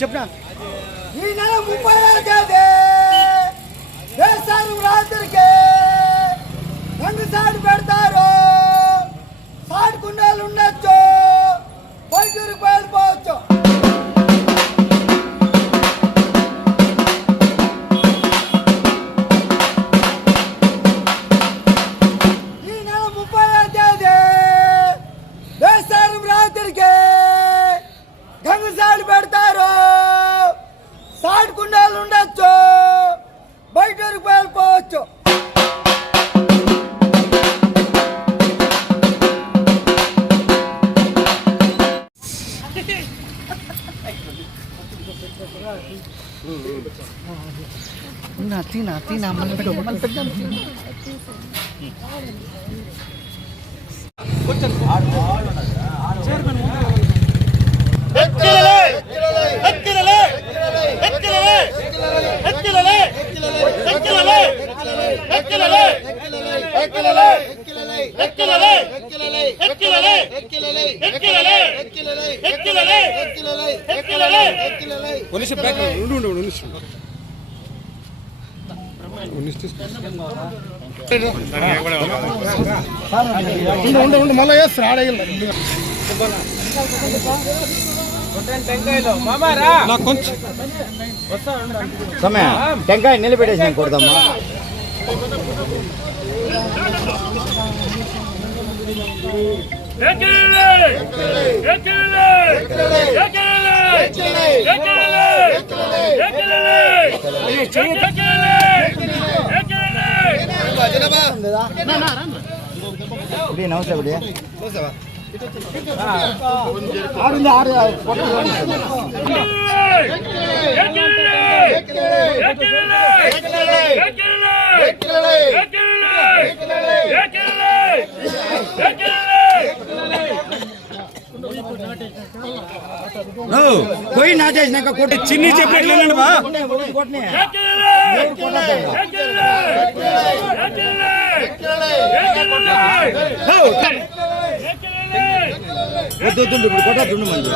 చెప్పనా ఈ నెల 30వ తేదీ వేసారు రాత్రికి రెండు సార్లు పెడతారు. సాటి కుండలు ఉండొచ్చు, బయటూరు వెళ్ళిపోవచ్చు. ఈ నెల 30వ తేదీ వేసారు రాత్రికి గంగసాలు పెడతారు. సాటి కుండాలు ఉండొచ్చు, బయటకు వెళ్ళిపోవచ్చు. తినా మన మళ్ళీ వేస్తారు ఆడేయాలి కొంచెం సమయ టెంకాయ నిలబెట్టేసి కొడదామా. నమస్తే ఆడుంది ఆడు పోయి నాటేసినాక కొట్టి చిన్ని చెప్పండి బా వద్దు ఇప్పుడు కొట్టద్దు మంది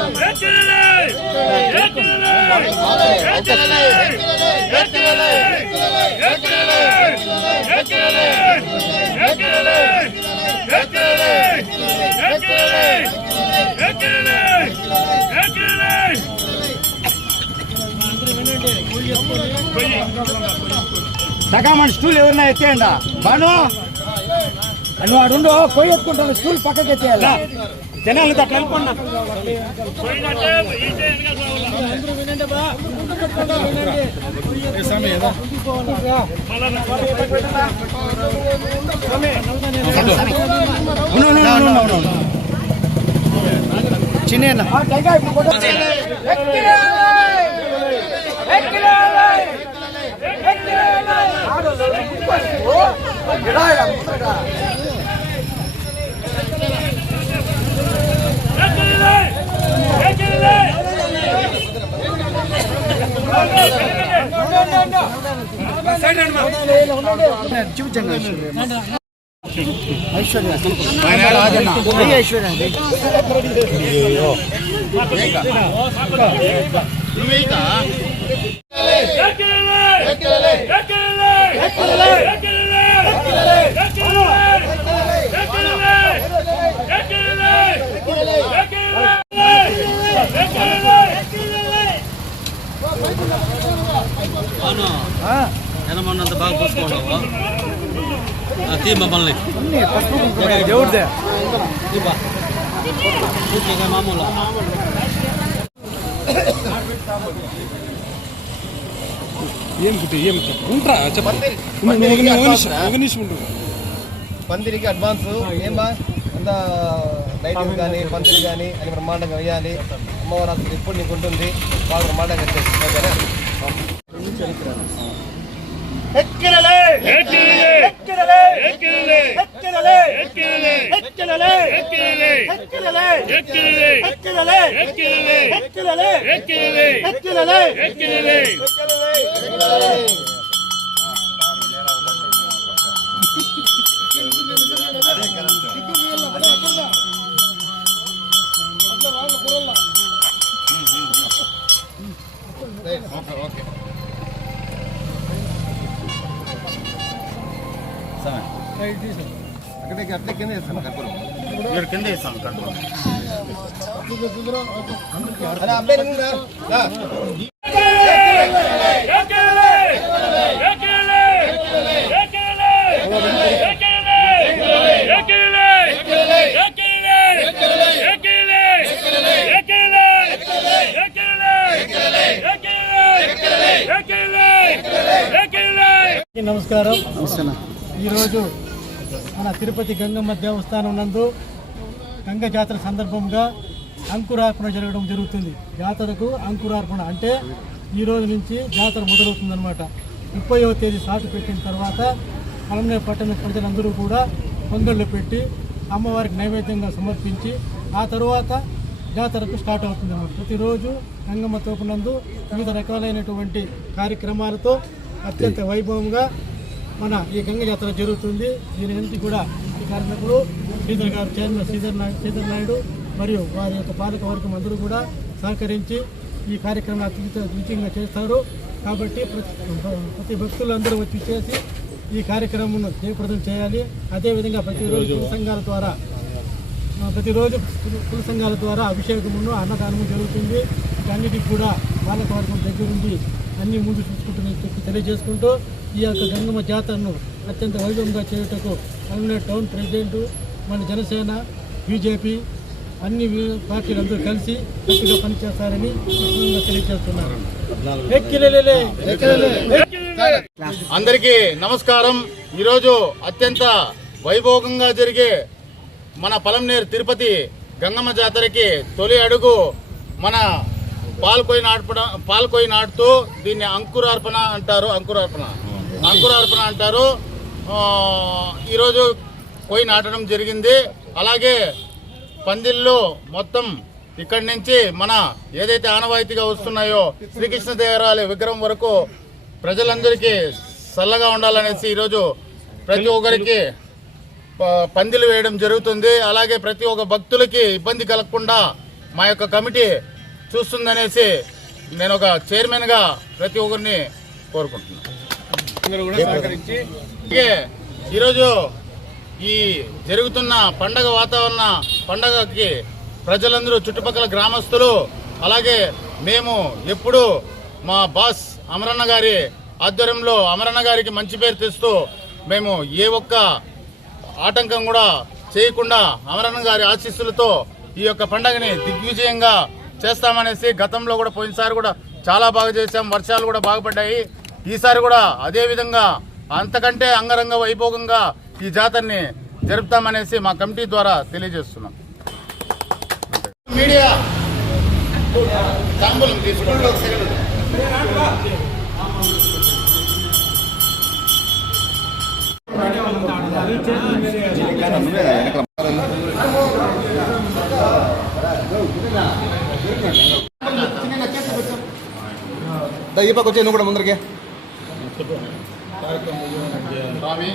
మన స్టూల్ ఎవరన్నా ఎత్తేయండా బాను నువ్వు ఆడుండు కొయ్యి ఎత్తుకుంటాను స్టూల్ పక్కకి ఎత్తేయాలా జనాలు అట్లా అనుకున్నా చిన్న చూపించండి ఐశ్వర్య ఐశ్వర్య చేయి మమ్మల్ని దేవుడిదే మామూలు ఏం కుట్టి ఏం ఉంటా చెప్పండి ఒక నిమిషం ఉంటుంది. పందిరికి అడ్వాన్స్ ఏమా అంత లైటింగ్ కానీ పందిరి కానీ అని బ్రహ్మాండంగా వేయాలి. అమ్మవారు అసలు ఎప్పుడు నీకు ఉంటుంది బాగా బ్రహ్మాండంగా చేసి ఎక్కిరలే ఎక్కిరలే ఎక్కిరలే ఎక్కిరలే ఎక్కిరలే ఎక్కిరలే ఎక్కిరలే ఎక్కిరలే ఎక్కిరలే ఎక్కిరలే ఎక్కిరలే ఎక్కిరలే ఎక్కిరలే ఎక్కిరలే ఎక్కిరలే ఓకే అట్లే కింద వేస్తాను కర్పూరం కింద ఇస్తాం కట్టుకోండి అరే అబ్బాయి నిన్ను రా. నమస్కారం. ఈరోజు మన తిరుపతి గంగమ్మ దేవస్థానం నందు గంగ జాతర సందర్భంగా అంకురార్పణ జరగడం జరుగుతుంది. జాతరకు అంకురార్పణ అంటే ఈ రోజు నుంచి జాతర మొదలవుతుందన్నమాట. 30వ తేదీ సాటు పెట్టిన తర్వాత పలమనేరు పట్టణ ప్రజలందరూ కూడా పొంగళ్ళు పెట్టి అమ్మవారికి నైవేద్యంగా సమర్పించి ఆ తరువాత జాతరకు స్టార్ట్ అవుతుంది అన్నమాట. ప్రతిరోజు గంగమ్మ తోపునందు వివిధ రకాలైనటువంటి కార్యక్రమాలతో అత్యంత వైభవంగా మన ఈ గంగ జాతర జరుగుతుంది. దీని నుంచి కూడా ఈ కార్యక్రమంలో శ్రీధర్ గారు చైర్మన్ శ్రీధర్ నాయుడు మరియు వారి యొక్క పాలక వర్గం అందరూ కూడా సహకరించి ఈ కార్యక్రమాన్ని అత్యంత విజయంగా చేస్తారు. కాబట్టి ప్రతి భక్తులందరూ వచ్చి చేసి ఈ కార్యక్రమం జయప్రదం చేయాలి. అదేవిధంగా ప్రతిరోజు కుల సంఘాల ద్వారా అభిషేకమును అన్నదానము జరుగుతుంది. వీటన్నిటికి కూడా పాలక వర్గం దగ్గరుండి అన్ని ముందు చూసుకుంటుందని చెప్పి తెలియజేసుకుంటూ ఈ యొక్క గంగమ్మ జాతరను అత్యంత వైభవంగా చేయుటకు పలమనేరు టౌన్ ప్రెసిడెంట్ మన జనసేన బీజేపీ అన్ని పార్టీలందరూ కలిసి గట్టిగా పనిచేస్తారని తెలియజేస్తున్నారు. అందరికీ నమస్కారం. ఈరోజు అత్యంత వైభోగంగా జరిగే మన పలమనేరు తిరుపతి గంగమ్మ జాతరకి తొలి అడుగు మన పాల్కొయి నాటుతూ దీన్ని అంకురార్పణ అంటారు. ఈరోజు కొయ్యి నాటడం జరిగింది. అలాగే పందిళ్ళు మొత్తం ఇక్కడి నుంచి మన ఏదైతే ఆనవాయితీగా వస్తున్నాయో శ్రీకృష్ణదేవరాయల విగ్రహం వరకు ప్రజలందరికీ చల్లగా ఉండాలనేసి ఈరోజు ప్రతి ఒక్కరికి పందిలు వేయడం జరుగుతుంది. అలాగే ప్రతి ఒక్క భక్తులకి ఇబ్బంది కలగకుండా మా యొక్క కమిటీ చూస్తుందనేసి నేను ఒక చైర్మన్గా ప్రతి ఒక్కరిని కోరుకుంటున్నాను. ఈరోజు ఈ జరుగుతున్న పండగకి ప్రజలందరూ చుట్టుపక్కల గ్రామస్తులు అలాగే మేము ఎప్పుడూ మా బాస్ అమరన్న గారి ఆధ్వర్యంలో అమరన్న గారికి మంచి పేరు తెస్తూ మేము ఏ ఒక్క ఆటంకం కూడా చేయకుండా అమరన్న గారి ఆశీస్సులతో ఈ యొక్క పండగని దిగ్విజయంగా చేస్తామనేసి గతంలో కూడా పోయినసారి కూడా చాలా బాగా చేశాం. వర్షాలు కూడా బాగుపడ్డాయి. ఈసారి కూడా అదే విధంగా అంతకంటే అంగరంగ వైభోగంగా ఈ జాతరని జరుపుతామనేసి మా కమిటీ ద్వారా తెలియజేస్తున్నాం. మీడియా తాంబూలం తీసుకోండి. ఈ పక్క వచ్చి నువ్వు కూడా ముందరికి. స్వామి,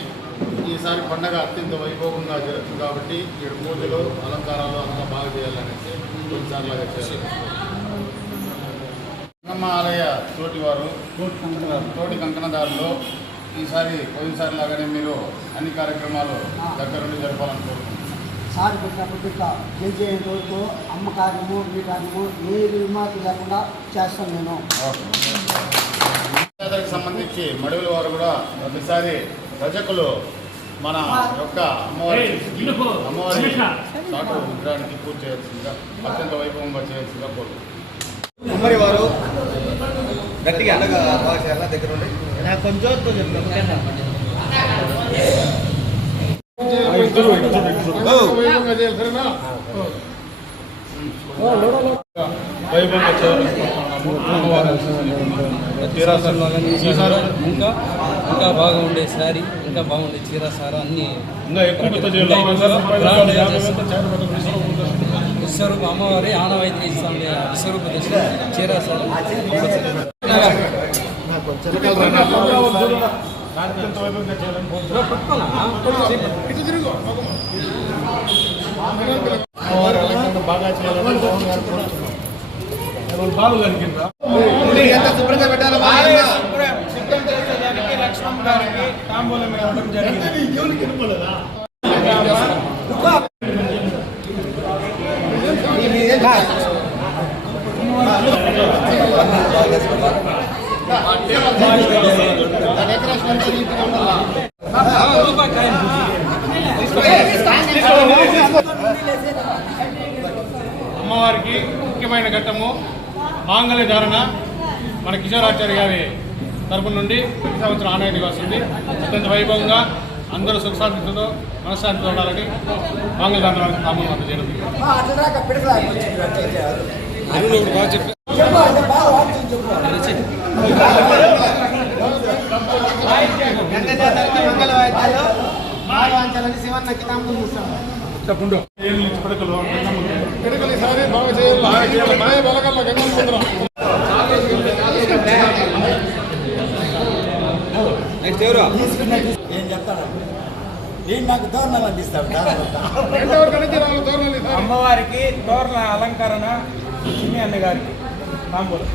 ఈసారి పండగ అత్యంత వైభోగంగా జరుగుతుంది కాబట్టి 7 పూజలు అలంకారాలు అంతా బాగా చేయాలనేసి కొన్నిసార్లుగా చేయాలి. గంగమ్మ ఆలయ తోటి కంకణదారులు ఈసారి పోయినసారి లాగానే మీరు అన్ని కార్యక్రమాలు దగ్గరుండి జరపాలని కోరుకుంటున్నాను. సార్ పెట్టినప్పుడు ఇట్లా చేసేంత వరకు అమ్మ కార్యము ఈ కార్యము ఏ విమానం లేకుండా చేస్తాను నేను. జాతరకు సంబంధించి మడుగుల వారు కూడా ప్రతిసారి రజకులు మన యొక్క అమ్మవారి సాటు విగ్రహానికి పూజ చేయాల్సిందిగా అత్యంత వైభవంగా చేయాల్సిందిగా కోరుకుంటున్నాను. కుమ్మరి వారు గట్టిగా అండగా బాగా చేయాలా దగ్గర ఉండి వైభవంగా చేయాలి. ఇంకా బాగా ఉండే శారీ, ఇంకా బాగుండే చీర సారా అన్ని ఇంకా ఎక్కువ కొత్త చేయాలి. విశ్వరూప అమ్మవారి ఆనవాయితీ ఇస్తాం విశ్వరూప దశ చీర సారా అత్యంత వైభవంగా చేయాలని కోరుకుంటున్నాను. బాగా చేయాలని బాలు కనిపిందా ఎంత శుభ్రంగా పెట్టాలో సిద్ధం చేసేదానికి లక్ష్మణ్ గారికి తాంబూలం ఇవ్వడం జరిగింది. అమ్మవారికి ముఖ్యమైన ఘట్టము మాంగళ్య ధారణ మన కిషోరాచార్య గారి తరపు నుండి ప్రతి సంవత్సరం ఆనవాయితీగా వస్తుంది. అత్యంత వైభవంగా అందరూ సుఖశాంతితో మనశ్శాంతితో ఉండాలని మాంగళ్య ధారణ తాంబూలం అందజేయడం. శివన్నకి తాంబూలం ఇస్తాం. చెప్పండు పిడకలు ఈసారి బాగా చేయాలి. బలగల్ల గంగమ్మ ఏం చెప్తాడు ఏం నాకు తోరణాలు అందిస్తాడు. అమ్మవారికి తోరణ అలంకరణ చిన్ని అన్న గారికి తాంబూలం